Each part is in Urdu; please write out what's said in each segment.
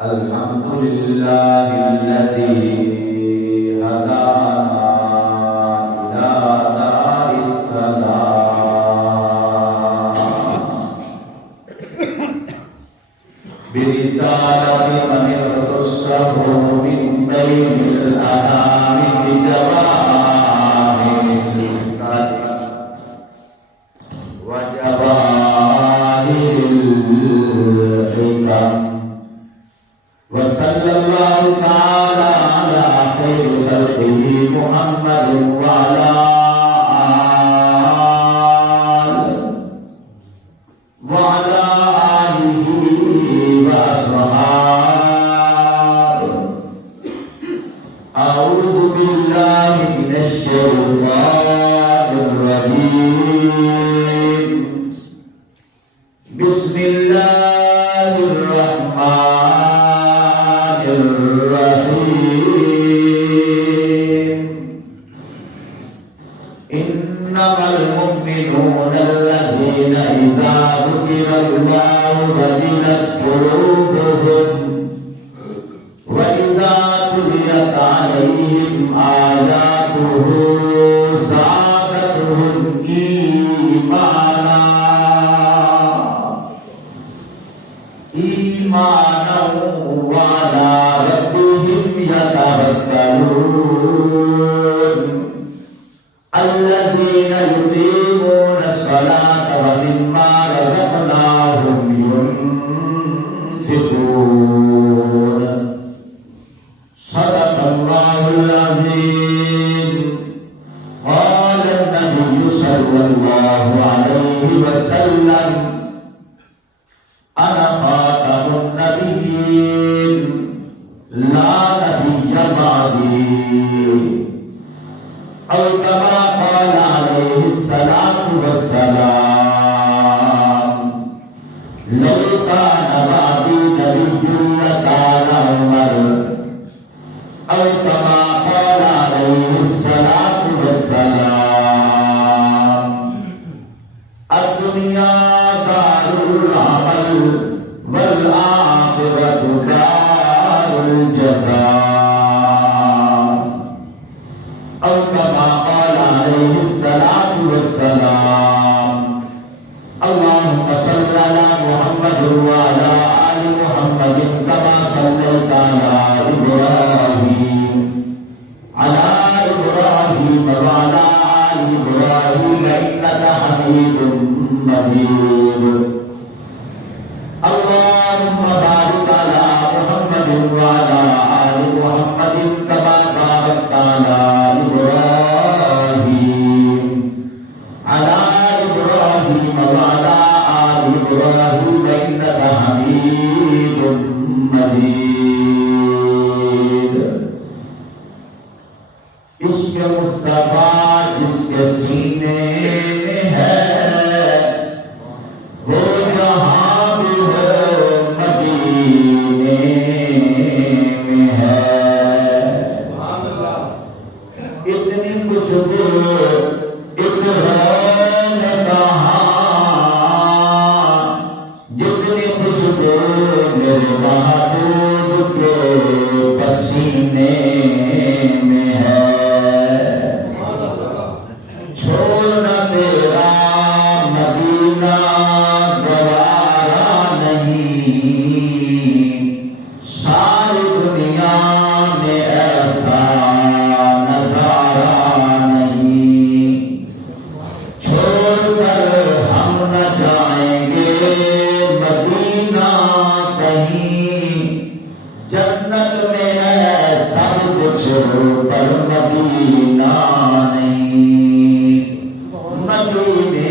الحمد لله الذي هدانا إلى دار السلام برسالة من اختصه من بين الأنام بجواهر الكرم وجواهر الحكم وصلى الله تعالى على خير خلقه محمد وعلى آله وأصحابه. أعوذ بالله من الشيطان الرجيم. بسم الله الرحمن الرحيم. إنما المؤمنون الذين إذا ذكر الله وجلت قلوبهم وإذا تليت عليهم آياته زادتهم إيمانا وعلى ربهم يتوكلون. الذين يقيمون الصلاة ومما رزقناهم ينفقون. صدق الله العظيم. قال النبي صلى الله عليه وسلم: أنا خاتم النبيين لا نبي بعدي. أو كما قال عليه الصلاة والسلام: لو كان بعدي نبي لكان عمر. أو كما قال عليه الصلاة والسلام: الدنيا دار العمل والآخرة دار الجزاء. أو كما قال عليه الصلاة والسلام: اللهم صل على محمد وعلى آل محمد كما صليت على إبراهيم وعلى آل إبراهيم إنك حميد مجيد. اللهم بارك على محمد وعلى آل محمد كما باركت على إبراهيم وعلى آل إبراهيم إنك حميد مجيد. عشق مصطفیٰ جس کے سینے میں ہے وہ یہاں بھی ہے مدینے میں ہے. اتنی خوشبو اقرار کہاں جتنی خوشبو میرے محبوب کے پسینے میں ہے. چھوڑنا تیرا مدینہ گوارا نہیں. ساری دنیا میں ایسا نظارہ نہیں. چھوڑ کر ہم نہ جائیں گے مدینہ کہیں. جنت میں ہے سب کچھ پر مدینہ نہیں. مدینے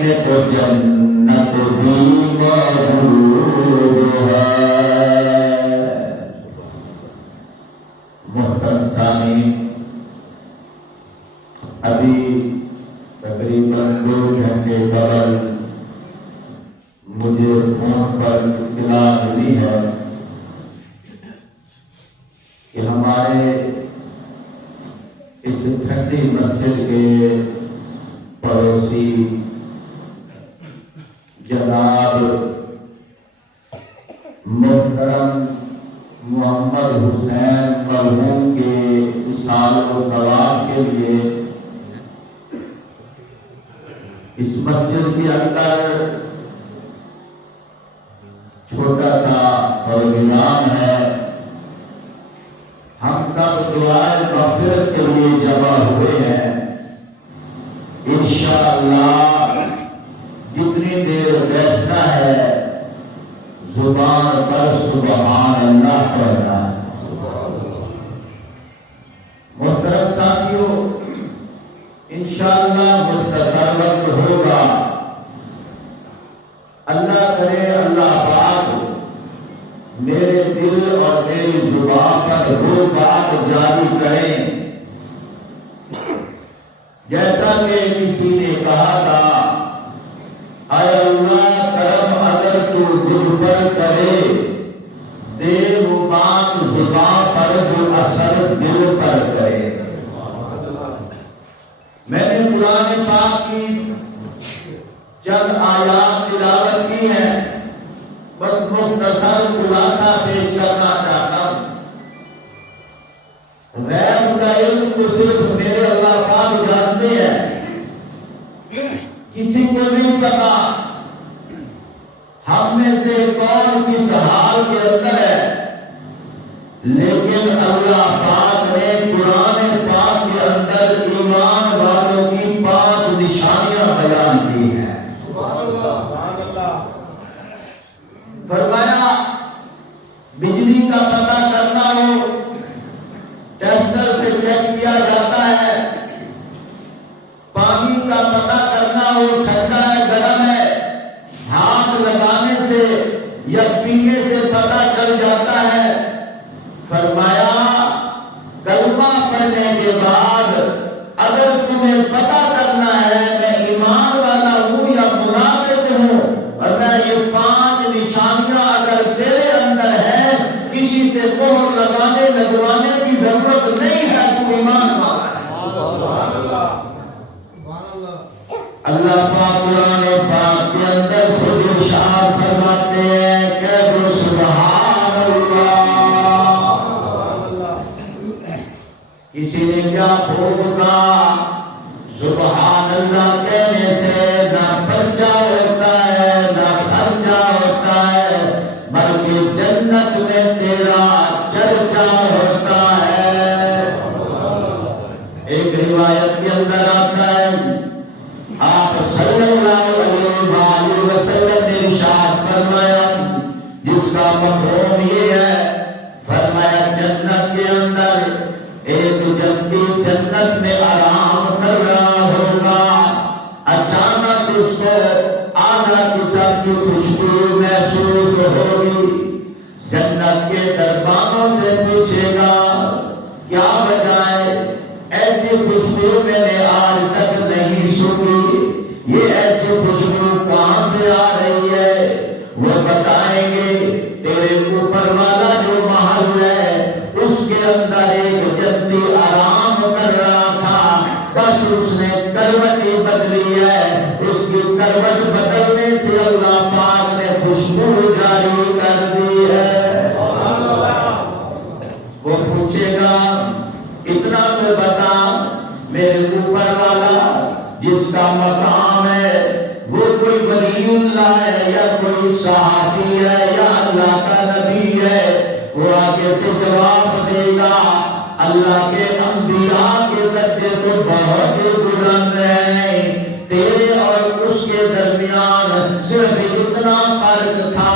میں تو جنت بھی موجود ہے. محترم سامعین، ابھی تقریباً 2 گھنٹے قبل مجھے فون پر اطلاع ملی ہے کہ ہمارے اس ٹھنڈی مسجد کے پڑوسی جناب محترم محمد حسین مرحوم کے وصال و ثواب کے لیے اس مسجد کے اندر چھوٹا سا پروگرام ہے. ہم سب دعائے مغفرت کے لیے جمع ہوئے ہیں. انشاءاللہ جتنی دیر بیٹھنا ہے زبان پر سبحان اللہ پڑھنا ہے. محترم ساتھیوں، انشاءاللہ مختصر وقت ہوگا. اللہ کرے اللہ پاک میرے دل اور میری زبان پر وہ بات جاری کریں جیسا کہ کسی نے کہا تھا، اے اللہ کرم اگر تو دل پر کرے دے وہ بات زبان پر جو اثر دل پر کرے. میں نے قرآن پاک کی چند آیات تلاوت کی ہیں، بس مختصر خلاصہ پیش کرنا چاہتا ہوں. غیب کا علم کو صرف میرے اللہ پاک جانتے ہیں، کسی کو نہیں پتا ہم میں سے کون کس حال کے اندر ہے. لیکن اللہ پاک نے قرآن پاک کے اندر ایمان والوں کی 5 نشانیاں بیان کی ہیں. فرمایا بجلی کا پتہ کرنا ہو ٹیسٹر سے چیک کیا جاتا ہے. پانی کا پتہ کرنا ہو ٹھنڈا ہے گرم ہے ہاتھ لگانے سے یا پینے سے پتہ چل جاتا ہے. فرمایا کلمہ پڑھنے کے بعد اگر تمہیں پتہ کرنا ہے میں ایمان والا ہوں یا منافق ہوں، اور میں یہ 5 نشانیاں اگر تیرے اندر ہے کسی سے مہر لگانے لگوانے کی ضرورت نہیں ہے، تو ایمان والا ہے. اللہ پاک قرآن پاک کے اندر خود ارشاد فرماتے ہیں کہ سبحان اللہ. کسی نے کیا بھولا سبحان اللہ کہنے سے نہ بچہ ہوتا ہے نہ خرچہ ہوتا ہے، بلکہ جنت میں تیرا چرچا ہوتا ہے. ایک روایت کے اندر آتا ہے آپ صلی اللہ علیہ وسلم نے ارشاد فرمایا جس کا مفہوم یہ ہے، فرمایا جنت کے اندر ایک جنتی جنت میں آرام کر رہا ہوگا، اچانک اس کو اعلیٰ قسم کی خوشبو محسوس ہوگی. جنت کے دربانوں سے پوچھے گا کیا وجہ ہے، ایسی خوشبو میں نے آج تک نہیں سنی، یہ ایسی خوشبو کہاں سے آ رہی ہے؟ وہ بتائیں گے تیرے اوپر والا جو محل ہے اس کے اندر ایک جنتی آرام کر رہا تھا، بس اس نے کروٹ ہی بدلی ہے. اس کی کروٹ بدلنے سے اللہ پاک نے خوشبو جاری کر دی ہے. وہ پوچھے گا اتنا تو بتا میرے اوپر والا جس کا مقام ہے وہ کوئی ولی اللہ ہے یا کوئی صحابی ہے یا اللہ کا نبی ہے؟ وہ آگے سے جواب دے گا اللہ کے انبیاء کے درجے تو بہت ہی بلند ہیں، تیرے اور اس کے درمیان صرف اتنا فرق تھا،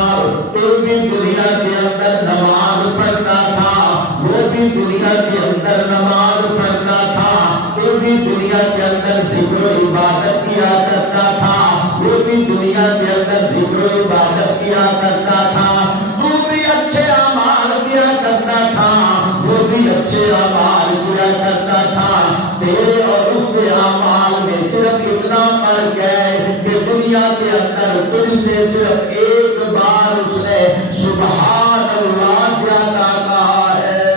تو بھی دنیا کے اندر نماز پڑھتا تھا، وہ بھی دنیا کے اندر نماز پڑھتا تھا، تو بھی دنیا کے اندر ذکر و عبادت کیا کرتا تھا، وہ بھی دنیا کے اندر ذکر و عبادت کیا کرتا تھا، وہ بھی اچھے اعمال کیا کرتا تھا، وہ بھی اچھے اعمال کیا کرتا تھا. تیرے اور اس کے اعمال میں صرف اتنا فرق ہے کہ دنیا کے اندر تجھ سے صرف ایک بار اس نے سبحان اللہ زیادہ کہا ہے.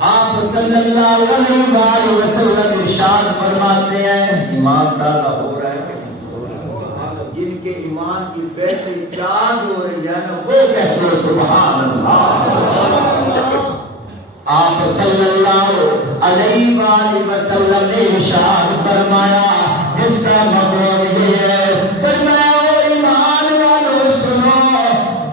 آپ صلی اللہ علیہ وسلم ارشاد فرماتے ہیں ایمان تعالیٰ ہو رہا ہے جن کے ایمان کی بیٹری چارج ہو رہی ہے نا وہ کہتے ہو سبحان اللہ۔ آپ صلی اللہ علیہ وآلہ وسلم نے ارشاد فرمایا جس کا مفہوم یہ ہے، فرمایا ایمان والو سنو،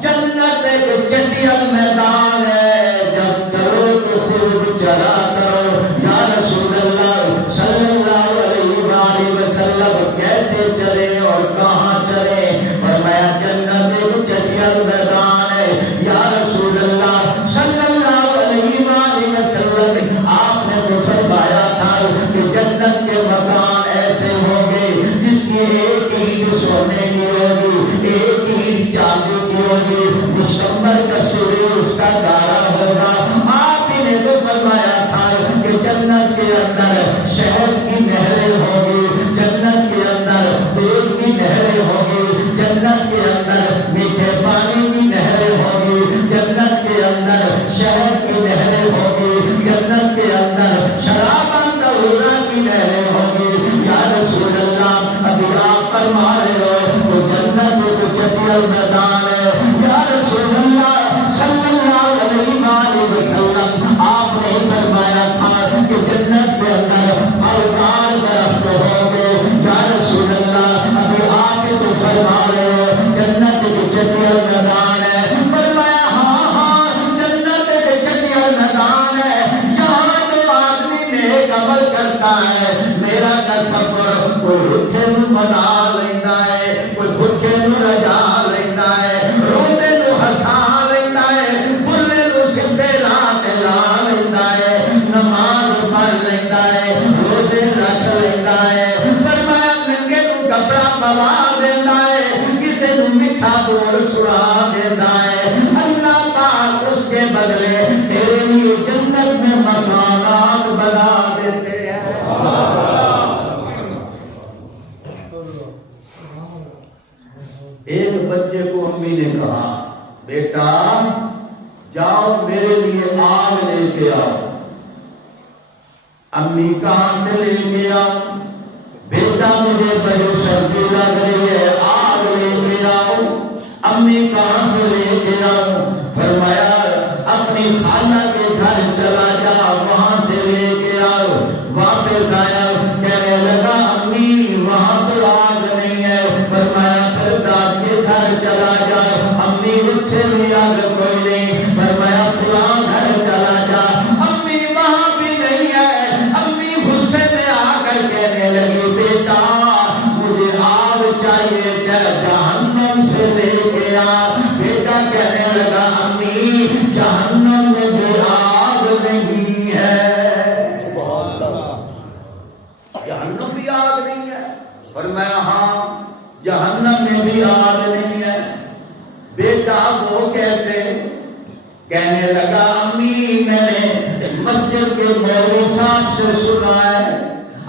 جنت ایک چٹیل میدان ہے، جب کرو تو خوب چلا کرو۔ یا رسول اللہ صلی اللہ علیہ وآلہ وسلم کیسے چلے اور کہاں چلے؟ فرمایا جنت ایک چٹیل میدان ہے۔ یا رسول اللہ صلی اللہ علیہ وآلہ وسلم آپ نے تو فرمایا تھا کہ جنت کے مکان ایسے ہوں گے جس کی ایک اینٹ سونے کی ہوگی، ایک اینٹ چاندی کی ہوگی، مشمر کا سورج اس کا گارا ہوگا۔ آپ ہی نے تو فرمایا تھا کہ جنت کے اندر شہد کی نہریں ہوں گی، جنت کے اندر دودھ کی نہریں ہوں گی، جنت کے اندر میٹھے پانی کی نہریں ہوں گی، جنت کے اندر شہد کی نہریں ہوں گی، جنت کے اندر شراب طہورہ کی نہریں ہوں گی۔ یا رسول اللہ ابھی آپ فرما رہے ہو وہ جنت کو چٹیل میدان ہے۔ یا رسول اللہ صلی اللہ علیہ وآلہ وسلم آپ نے فرمایا تھا کہ جنت کے اندر پھلدار درخت ہوں گے۔ یا رسول اللہ ابھی آپ تو فرما رہے ہو جنت کی چٹیل میدان ہے۔ فرمایا ہاں ہاں جنت کے چٹیل میدان ہے، یہاں جو آدمی نیک عمل کرتا ہے میرا تصور کوئی بھوکے نو منا لینا ہے، کوئی بھوکے نو رجا لینا ہے، روتے نو ہسا لینا ہے، بھلے نو سیدھے راہ تے لا لینا ہے، نماز پڑھ لینا ہے، روزے رکھ لینا ہے۔ فرمایا ننگے نو کپڑا پوا دینا ہے، کسے نو میٹھا بول سنا دینا ہے، اللہ پاک اس کے بدلے تیرے لیے جنت میں مکانات بنا دیتے ہیں۔ ایک بچے کو امی نے کہا بیٹا جاؤ میرے لیے آگ لے کے آؤ۔ امی کہاں سے لے کے آؤ؟ بیٹا مجھے بڑی سردی لگ رہی ہے آگ لے کے آؤ۔ امی کہاں سے لے کے آؤ؟ فرمایا اپنی خالہ کے گھر چلا جا وہاں سے لے کے آؤ۔ واپس آیا کہنے لگا امی وہاں تو آگ نہیں ہے۔ فرمایا پھر داد کے گھر چلا جا، امی اٹھے بھی آگ کوئی نہیں۔ فرمایا فلاں گھر چلا جا، امی وہاں بھی نہیں ہے۔ امی غصے میں آ کر کہنے لگی بیٹا مجھے آگ چاہیے جہنم سے لے کے آ۔ بیٹا کہنے لگا امی جہنم میں بھی آگ نہیں ہے۔ جہنم بھی آگ نہیں ہے؟ فرمایا ہاں جہنم میں بھی آگ نہیں ہے۔ بیٹا وہ کیسے؟ کہنے لگا امی میں نے مسجد کے مولوی صاحب سے سنا ہے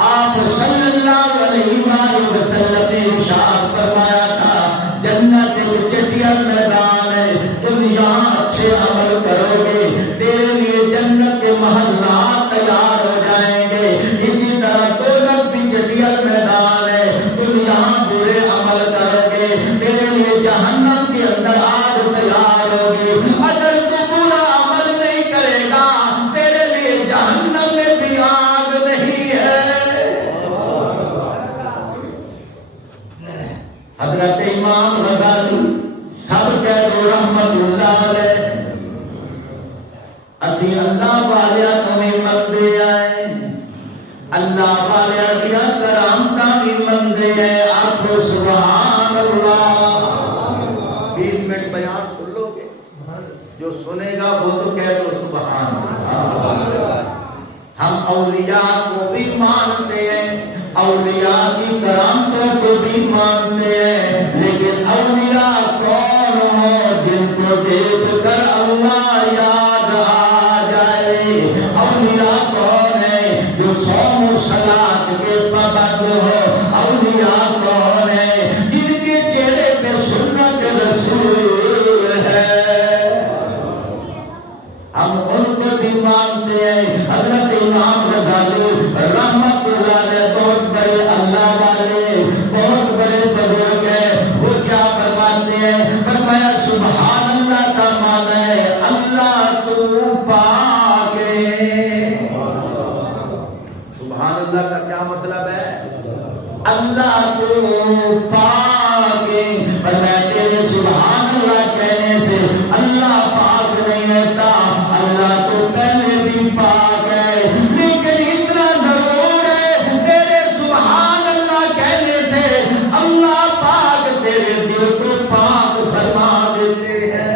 آپ صلی اللہ علیہ وآلہ وسلم نے ارشاد فرمایا تھا جنت ایک چٹیل میدان ہے، تم یہاں اچھے عمل کرو گے تیرے لیے جنت کے محلات تیار ہو جائیں گے۔ اسی طرح دوزخ بھی چٹیل میدان ہے، تم یہاں برے عمل کرو گے تیرے لیے جہنم کے اندر آگ تیار ہوگی۔ اگر تو برا عمل نہیں کرے گا تیرے لیے جہنم میں بھی آگ نہیں ہے۔ حضرت امام غزالی سب کہہ رحمت اللہ علیہ اسی اللہ والیاں تمہیں مندے آئے، اللہ والیاں دیا کرامتاں بھی مندے ہیں، آخو سبحان اللہ۔ 20 منٹ بیان سن لو گے، جو سنے گا وہ تو کہہ دو سبحان اللہ۔ ہم اولیاء کو بھی مانتے ہیں، اولیاء کی کرامتوں کو بھی مانتے ہیں، لیکن اولیاء کون ہو جن کو دیکھ کر اللہ یاد آ جائے؟ اولیاء کون ہے جو صوم و صلاۃ کے پابند ہو؟ اولیاء کون ہے جن کے چہرے پہ سنت رسول ہے؟ ہم ان کو بھی مانتے ہیں۔ حضرت امام غزالی رحمت اللہ علیہ بہت بڑے اللہ والے، بہت بڑے بزرگ ہیں، سبحان اللہ کا معنی ہے اللہ تو پاک ہے۔ سبحان اللہ کا کیا مطلب ہے؟ اللہ تو پاک ہے۔ فرمایا تیرے سبحان اللہ کہنے سے اللہ پاک نہیں ہوتا، اللہ تو پہلے بھی پاک ہے، لیکن اتنا ضرور ہے تیرے سبحان اللہ کہنے سے اللہ پاک تیرے دل کو پاک فرما دیتے ہیں۔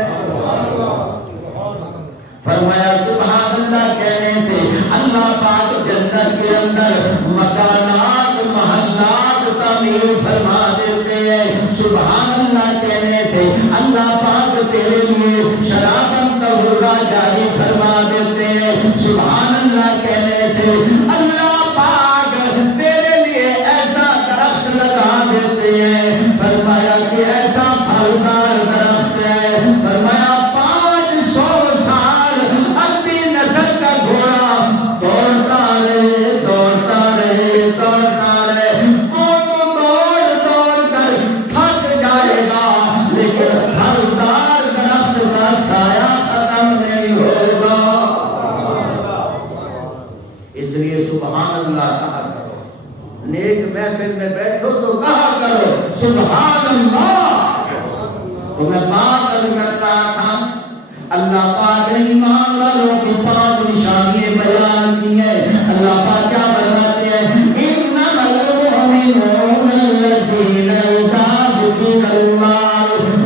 فرمایا سبحان اللہ کہنے سے اللہ پاک جنت کے اندر مکانات محلات تعمیر فرما دیتے ہیں۔ سبحان اللہ کہنے سے اللہ پاک تیرے لیے شراباً طہورا جاری فرما دیتے ہیں۔ سبحان اللہ کہنے سے اللہ پاک تیرے لیے ایسا درخت لگا دیتے ہیں، فرمایا کہ ایسا پھلدار درخت ہے، فرمایا 500 سال اپنی نسل کا گھوڑا دوڑتا رہے دوڑتا رہے دوڑتا رہے، وہ تو دوڑ دوڑ کر تھک جائے گا، لیکن پھلدار درخت کا سایہ ختم نہیں ہوگا۔ اس لیے سبحان اللہ کہا کرو، نیک محفل میں بیٹھو تو کہا کرو سبحان اللہ۔ تو میں بات کرتا تھا اللہ پاک نے ایمان والوں کی 5 نشانیاں بیان کی ہیں۔ اللہ پاک کیا فرماتے ہیں؟ انما المؤمنون الذین اذا ذکر اللہ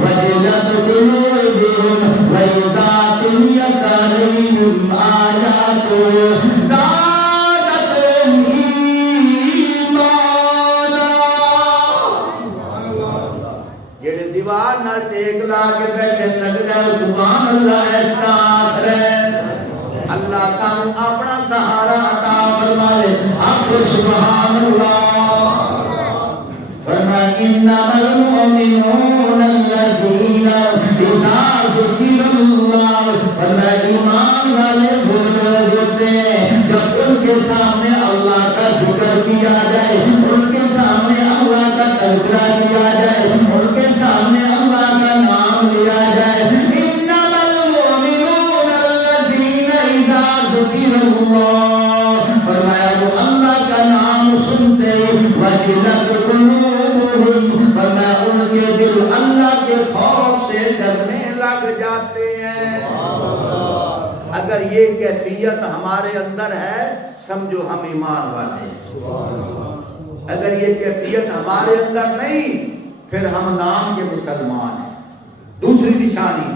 وجلت قلوبهم واذا تليت عليهم آیاتہ زادتهم ایمانا۔ جڑے دیوار نال ٹیک لا کے بیٹھے لگ جائے سبحان اللہ ایسا آخر اللہ سانو اپنا سہارا عطا فرمائے، آپ سبحان اللہ۔ فرمایا انما المؤمنون الذین اذا ذکر اللہ، فرمایا ایمان والے وہ لوگ ہوتے ہیں جب ان کے سامنے اللہ کا ذکر کیا جائے، ان کے سامنے اللہ کا تذکرہ کیا جائے، ان کے سامنے اللہ کا نام لیا جائے۔ انما المؤمنون الذین اذا ذکر اللہ، فرمایا وہ اللہ کا نام سنتے وجلت قلوبهم، فرمایا ان کے دل اللہ کے خوف سے ڈرنے لگ جاتے ہیں۔ اگر یہ کیفیت ہمارے اندر ہے سمجھو ہم ایمان والے ہیں۔ اگر یہ کیفیت ہمارے اندر نہیں پھر ہم نام کے مسلمان ہیں۔ دوسری نشانی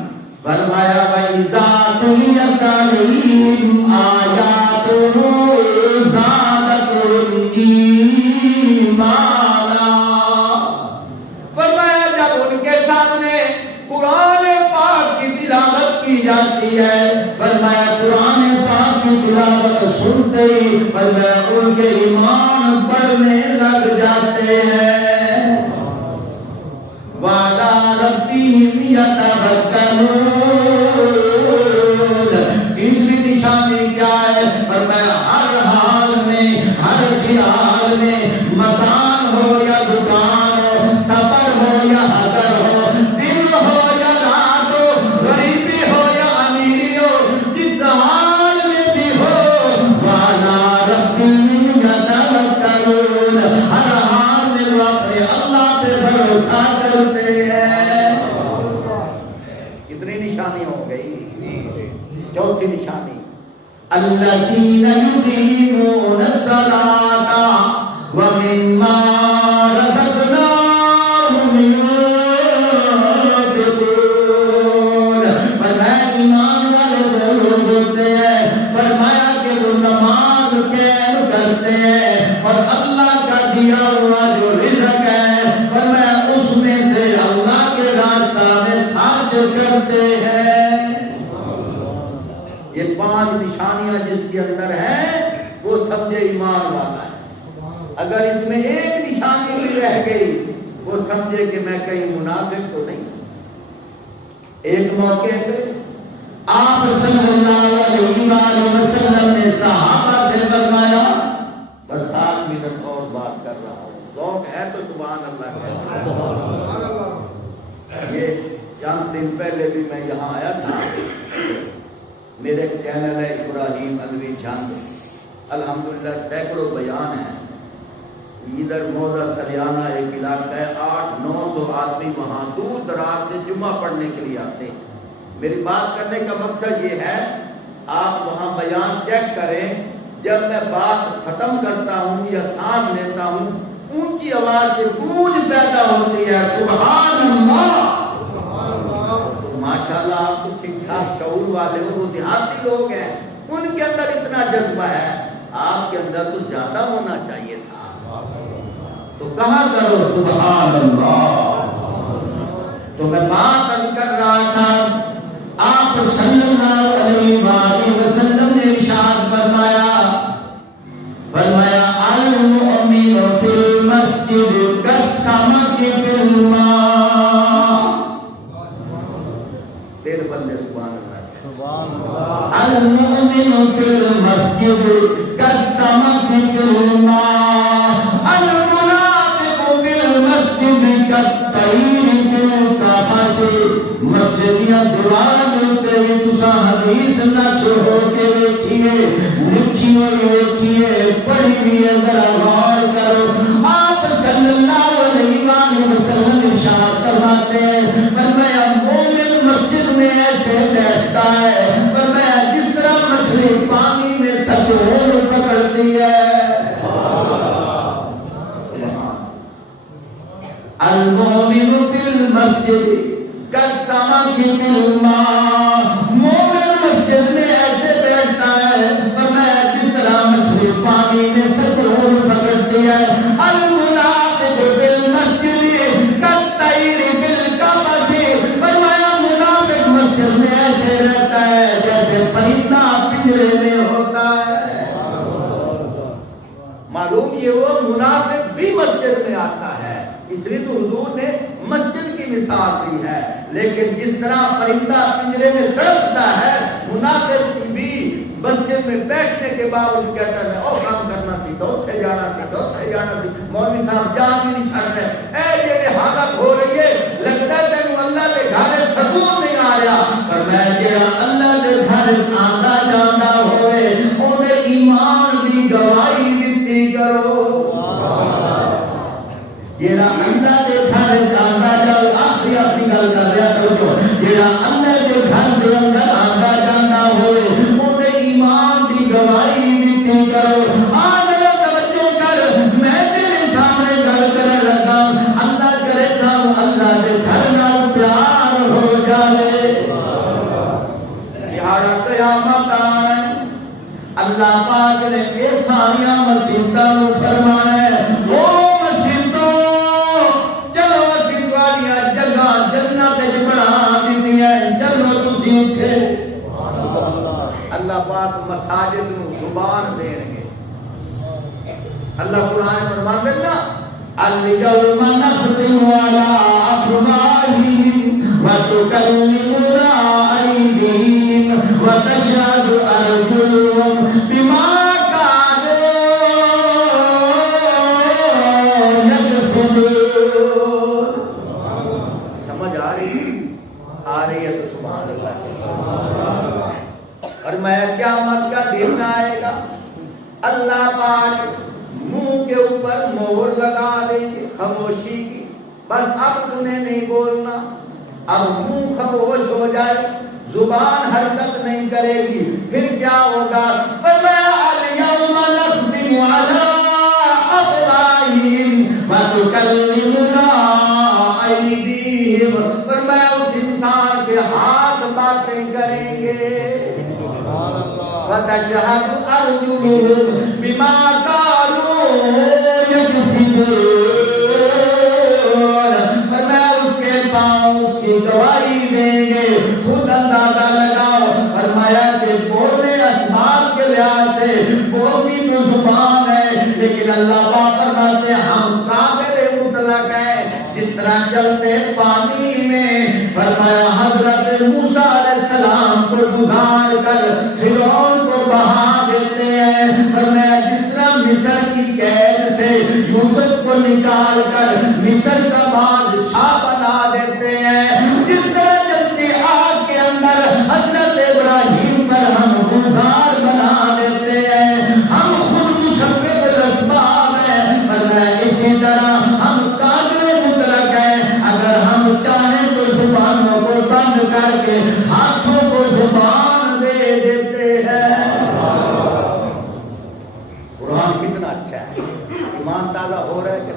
فرمایا وَإِذَا تُلِيَتْ عَلَيْهِمْ آیَاتُهُ زَادَتْهُمْ ایمانا، فرمایا جب ان کے سامنے قرآن پاک کی تلاوت کی جاتی ہے، فرمایا قرآن پاک کی تلاوت سنتے ہی فرمایا ان کے ایمان بڑھنے لگ جاتے ہیں۔ وَعَلَىٰ رَبِّهِمْ يَتَوَكَّلُونَ، تیسری نشانی کیا ہے؟ فرمایا ہر حال میں ہر خیال میں، مکان ہو یا دکان ہو، سفر ہو یا حضر ہو، دن ہو یا رات ہو، غریبی ہو یا امیری ہو، جس حال میں بھی ہو وَعَلَىٰ رَبِّهِمْ يَتَوَكَّلُونَ، ہر حال میں وہ اپنے اللہ پہ بھروسہ کرتے ہیں۔ کتنی نشانی ہو گئی؟ چوتھی نشانی الذین یقیمون الصلاۃ ومما رزقناہم ينفقون، فرمایا ایمان والے وہ لوگ ہوتے ہیں، فرمایا کہ وہ نماز قائم کرتے ہیں اور اللہ کا دیا ہوا جو رزق ہے فرمایا اس میں سے اللہ کے راستہ میں خرچ کرتے ہیں۔ یہ 5 نشانیاں جس کے اندر ہیں وہ سمجھے ایمان والا ہے۔ اگر اس میں ایک نشانی بھی رہ گئی وہ سمجھے کہ میں کہیں منافق تو نہیں۔ ایک موقع پہ آپ صلی اللہ علیہ وآلہ وسلم نے صحابہ سے فرمایا، بس 7 منٹ اور بات کر رہا ہوں، ذوق ہے تو سبحان اللہ کہہ۔ یہ جان دن پہلے بھی میں یہاں آیا تھا. میرے چینل ہے ابراہیم علوی چند, الحمدللہ سینکڑوں بیان ہیں. ادھر موضع سلیانہ ایک علاقہ ہے, 800-900 آدمی وہاں دور دراز سے جمعہ پڑھنے کے لیے آتے ہیں. میری بات کرنے کا مقصد یہ ہے, آپ وہاں بیان چیک کریں, جب میں بات ختم کرتا ہوں یا سانس لیتا ہوں اونچی آواز سے گونج پیدا ہوتی ہے, سبحان اللہ. ماشاءاللہ آپ تو ٹھیک ٹھاک شعور والے ہو, وہ دیہاتی لوگ ہیں, ان کے اندر اتنا جذبہ ہے, آپ کے اندر تو زیادہ ہونا چاہیے تھا. تو کہا کرو سبحان اللہ. تو میں بات کر رہا تھا, آپ صلی اللہ علیہ وآلہ وسلم نے ارشاد فرمایا المؤمن فی المسجد کالسمک فی الماء. تیرے بندے سبحان اللہ. المؤمن فی المسجد کالسمک فی الماء, المنافق فی المسجد کالطیر فی القفص. مسجدیاں دیواروں پہ بھی تسا حدیث نشر ہو کے دیکھیے, لکھی ہوئی دیکھیے, پڑھی ہوئی ہے, ذرا غور کرو. آپ صلی اللہ علیہ وآلہ وسلم ارشاد فرماتے ہیں, فرمایا مومن مسجد میں ایسے بیٹھتا ہے, فرمایا جس طرح مچھلی پانی میں سچور پکڑتی ہے. المؤمن فی المسجد کالسمک فی الماء. مومن مسجد میں ایسے بیٹھتا ہے, فرمایا جس طرح مچھلی پانی میں سچور پکڑتی ہے. المنافق فی المسجد کالطیر فی القفص. فرمایا منافق مسجد میں ایسے رہتا ہے جیسے پرندہ پنجرے میں ہوتا ہے. معلوم یہ ہوا منافق بھی مسجد میں آتا ہے, اس لیے تو حضور نے مسجد کی مثال دی ہے. لیکن جس طرح پرندہ پنجرے میں تڑپتا ہے, منافق بھی مسجد میں بیٹھنے کے باوجود کہتا ہے اور کام کرنا سیکھو, اتھے جانا سیکھو, اتھے جانا سیکھو. مولوی صاحب جان بھی نہیں چھڑ رہے, اے یہ حالت ہو رہی ہے, لگتا ہے تینوں اللہ کے گھر سکون نہیں آ رہا. پر میں جڑا اللہ کے گھر آندا جاندا ہوئے اونے ایمان دی گواہی دتی کرو. جیڑا اللہ دے گھر آندا جاؤ, آخری اپنی گل کر رہا کرو, جیڑا اللہ دے گھر دے اندر آندا جاندا ہوئے اونے ایمان دی گواہی دتی کرو. آج توجہ کر, میں تیرے سامنے گل کرن لگا, اللہ کرے سب اللہ دے گھر نال پیار ہو جاوے. یہاں قیامت آئے, اللہ پاک نے یہ ساریاں مسجداں فرمایا ہے, وہ اللہ پاک مساجد نو زبان دیں گے. اللہ قرآن فرماتے ہیں نا, اليوم نختم على أفواههم وتكلمنا أيديهم وتشهد أرجلهم بما كانوا يكسبون. سمجھ آ رہی ہے تو سبحان اللہ. اور میں قیامت کا دن آئے گا, اللہ پاک منہ کے اوپر مہر لگا دیں گے خاموشی کی, بس اب تمہیں نہیں بولنا. اب منہ خاموش ہو جائے, زبان حرکت نہیں کرے گی, پھر کیا ہوگا؟ فرمایا الیوم نختم علی افواہہم وتکلمنا ایدیہم. فرمایا اس انسان کے ہاتھ باتیں کریں گے, وتشهد أرجلهم بما كانوا يكسبون. فرمایا اس کے پاؤں اس کی گواہی دیں گے. خود اندازہ لگاؤ, فرمایا کہ بولنے اسباب کے لحاظ سے بولتی تو زبان ہے, لیکن اللہ پاک فرماتے ہم قابل مطلق ہیں, جس طرح چلتے پانی میں. فرمایا حضرت موسیٰ علیہ السلام کو گزار کر فرعون کو بہا دیتے ہیں. فرمایا جس طرح مصر کی قید سے یوسف کو نکال کر مصر کا بادشاہ بنا دیتے ہیں, جس طرح کر کے ہاتھوں کو زبان دے دیتے ہیں۔ قرآن کتنا اچھا ہے، ایمان تازہ ہو رہا ہے کہ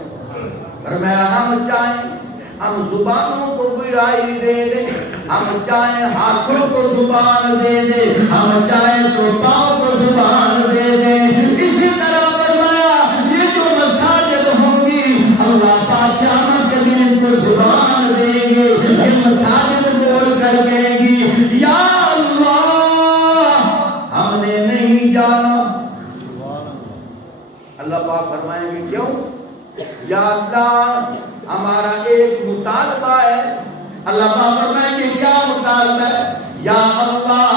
فرمایا ہم چاہیں ہم زبانوں کو گویائی دے دیں، ہم چاہیں ہاتھوں کو زبان دے دیں، ہم چاہیں تو پاؤں کو زبان دے دیں۔ اسی طرح فرمایا یہ جو مساجد ہوں گی اللہ پاک قیامت کے دن ان کو زبان دیں گے، یہ مساجد بول کر کہیں گی یا اللہ ہم نے نہیں جانا۔ اللہ پاک فرمائیں گے کیوں؟ یا اللہ ہمارا ایک مطالبہ ہے۔ اللہ پاک فرمائیں گے کیا مطالبہ ہے؟ یا اللہ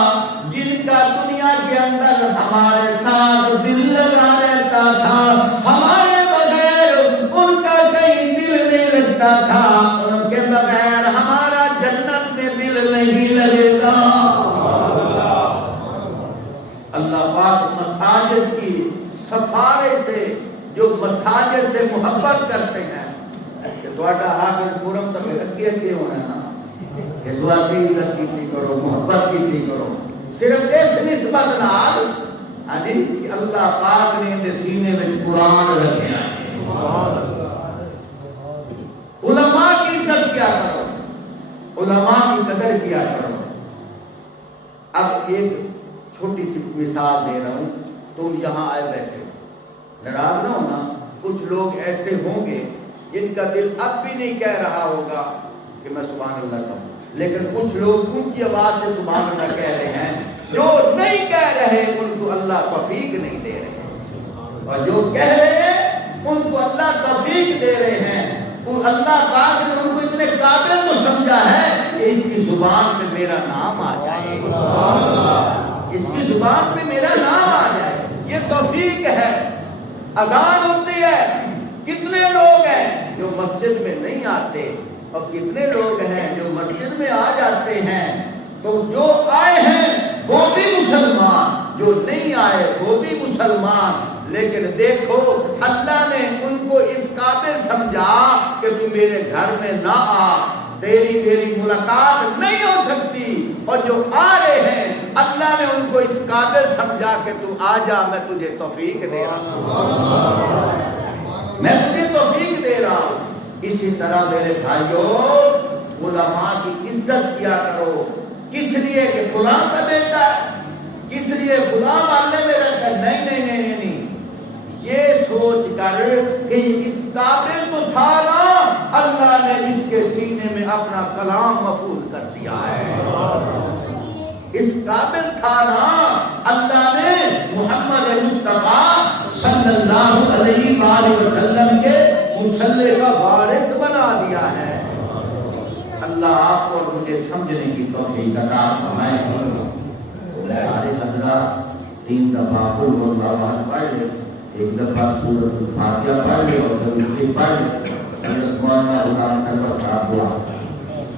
جن کا دنیا کے اندر ہمارے ساتھ دل لگا رہتا تھا، ہمارے بغیر ان کا کہیں دل نہیں لگتا تھا، ان کے بغیر ہمارا جنت میں دل نہیں لگے گا۔ اللہ پاک مساجد کی سفارے سے جو مساجد سے محبت کرتے ہیں کہ تھوڑا حافظ پورم تک اکی ہونا ہے نا کہ ذاتی عزت کی کرو، محبت کی کرو، صرف اس نسبت نال ہاں جی کہ اللہ پاک نے اندر سینے میں قرآن رکھا ہے۔ علماء کی عزت کیا کرو، علماء کی قدر کیا کرو۔ اب ایک چھوٹی سی مثال دے رہا ہوں، تم یہاں آئے بیٹھے ہو، ناراض نہ ہونا، کچھ لوگ ایسے ہوں گے جن کا دل اب بھی نہیں کہہ رہا ہوگا کہ میں سبحان اللہ کہوں، لیکن کچھ لوگ اونچی آواز سے سبحان اللہ کہہ رہے ہیں، جو نہیں کہہ رہے ان کو اللہ توفیق نہیں دے رہے، اور جو کہہ رہے ہیں ان کو اللہ توفیق دے رہے ہیں۔ اور اللہ پاک نے ان کو اتنے قابل تو سمجھا ہے کہ اس کی زبان پہ میرا نام آ جائے، اس کی زبان پہ میرا نام آ جائے، یہ توفیق ہے۔ اذان ہوتی ہے، کتنے لوگ ہیں جو مسجد میں نہیں آتے اور کتنے لوگ ہیں جو مسجد میں آ جاتے ہیں، تو جو آئے ہیں وہ بھی مسلمان، جو نہیں آئے وہ بھی مسلمان، لیکن دیکھو اللہ نے ان کو اس قابل سمجھا کہ تو میرے گھر میں نہ آ، تیری میری ملاقات نہیں ہو سکتی، اور جو آ رہے ہیں اللہ نے ان کو اس قابل سمجھا کہ تو آ جا، میں تجھے توفیق دے رہا ہوں، میں تجھے توفیق دے رہا ہوں۔ اسی طرح میرے بھائیوں علماء کی عزت کیا کرو، کس لیے کہ فلاں کا بیٹا ہے، کس لیے فلاں محلے میں رہتا ہے، نہیں نہیں نہیں نہیں، یہ سوچ کر کہ اس قابل تو تھا نا، اللہ نے اس کے سینے میں اپنا کلام محفوظ کر دیا ہے، اس قابل تھا نا، اللہ نے محمد مصطفیٰ صلی اللہ علیہ وآلہ وسلم کے مصلی کا وارث بنا دیا ہے۔ اللہ آپ کو مجھے سمجھنے کی توفیق عطا فرمائے۔ سارے حضرات 3 دفعہ قل ہو اللہ احد پڑھ لے، ایک دفعہ سورۃ الفاتحہ پڑھ لے اور دوسری پڑھ لے۔ حضرت مولانا غلام سرور صاحب دعا